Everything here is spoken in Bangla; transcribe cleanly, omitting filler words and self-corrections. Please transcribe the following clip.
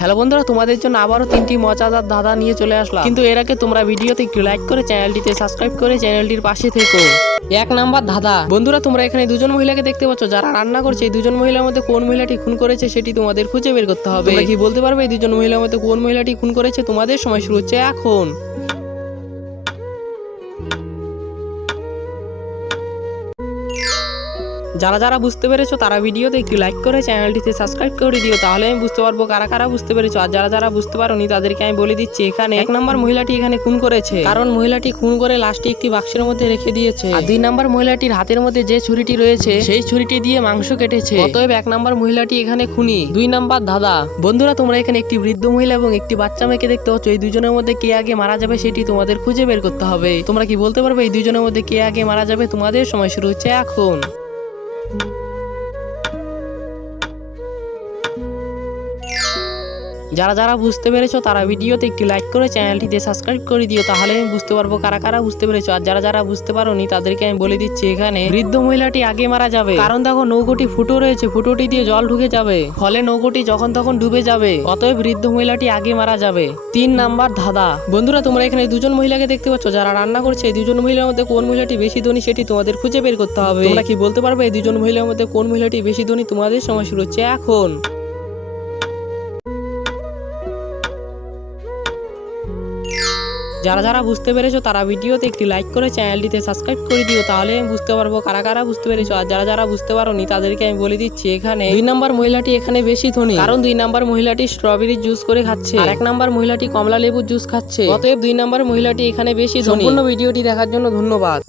হ্যালো বন্ধুরা, তোমাদের জন্য আবারও 3টি মজাদার ধাঁধা নিয়ে চলে আসলাম। কিন্তু এর আগে তোমরা ভিডিওতে একটু লাইক করে চ্যানেলটিতে সাবস্ক্রাইব করে চ্যানেলটির পাশে থেকো। 1 নাম্বার ধাঁধা। বন্ধুরা, তোমরা এখানে দুজন মহিলাকে দেখতে পাচ্ছ যারা রান্না করছে। এই দুজন মহিলার মধ্যে কোন মহিলাটি খুন করেছে সেটি তোমাদের খুঁজে বের করতে হবে। তোমরা কি বলতে পারবে এই দুজন মহিলার মধ্যে কোন মহিলাটি খুন করেছে? তোমাদের সময় শুরু হচ্ছে এখন। যারা যারা বুঝতে পেরেছো তারা ভিডিওতে একটু লাইক করে চ্যানেলটিতে সাবস্ক্রাইব করে দিও, তাহলে আমি বুঝতে পারবো কারা কারা বুঝতে পেরেছো। আর যারা যারা বুঝতে পারোনি তাদেরকে আমি বলে দিচ্ছি, এখানে 1 নাম্বার মহিলাটি এখানে খুন করেছে, কারণ মহিলাটি খুন করে লাশটি একটি বাক্সের মধ্যে রেখে দিয়েছে। আর 2 নাম্বার মহিলাটির হাতের মধ্যে যে ছুরিটি রয়েছে সেই ছুরিটি দিয়ে মাংস কেটেছে। অতএব 1 নাম্বার মহিলাটি এখানে খুনি। 2 নাম্বার ধাঁধা। বন্ধুরা, তোমরা এখানে একটি বৃদ্ধ মহিলা এবং একটি বাচ্চা মেয়েকে দেখতে পাচ্ছ। এই দুজনের মধ্যে কে আগে মারা যাবে সেটি তোমাদের খুঁজে বের করতে হবে। তোমরা কি বলতে পারবে এই দুজনের মধ্যে কে আগে মারা যাবে? তোমাদের সময় শুরু হচ্ছে এখন। যারা যারা বুঝতে পেরেছো তারা ভিডিওতে একটি লাইক করে চ্যানেলটিতে সাবস্ক্রাইব করে দিও, তাহলে আমি বুঝতে পারবো কারা কারা বুঝতে পেরেছো। আর যারা যারা বুঝতে পারোনি তাদেরকে আমি বলে দিচ্ছি, এখানে বৃদ্ধ মহিলাটি আগে মারা যাবে, কারণ দেখো নৌকোটি ফুটো রয়েছে, ফুটোটি দিয়ে জল ঢুকে যাবে, ফলে নৌকোটি যখন তখন ডুবে যাবে। অতএব বৃদ্ধ মহিলাটি আগে মারা যাবে। 3 নাম্বার ধাঁধা। বন্ধুরা, তোমরা এখানে দুজন মহিলাকে দেখতে পাচ্ছ যারা রান্না করছে। এই দুজন মহিলার মধ্যে কোন মহিলাটি বেশি ধনী সেটি তোমাদের খুঁজে বের করতে হবে। তোমরা কি বলতে পারবে এই দুজন মহিলার মধ্যে কোন মহিলাটি বেশি ধনী? তোমাদের সময় শুরু হচ্ছে এখন। যারা যারা বুঝতে পেরেছো তারা ভিডিওতে একটি লাইক করে চ্যানেলটিতে সাবস্ক্রাইব করে দিও, তাহলে আমি বুঝতে পারবো কারা কারা বুঝতে পেরেছো। আর যারা যারা বুঝতে পারোনি তাদেরকে আমি বলে দিচ্ছি, এখানে 2 নাম্বার মহিলাটি এখানে বেশি ধনী, কারণ 2 নাম্বার মহিলাটি স্ট্রবেরি জুস করে খাচ্ছে আর 1 নাম্বার মহিলাটি কমলা লেবুর জুস খাচ্ছে। অতএব 2 নাম্বার মহিলাটি এখানে বেশি ধনী। সম্পূর্ণ ভিডিওটি দেখার জন্য ধন্যবাদ।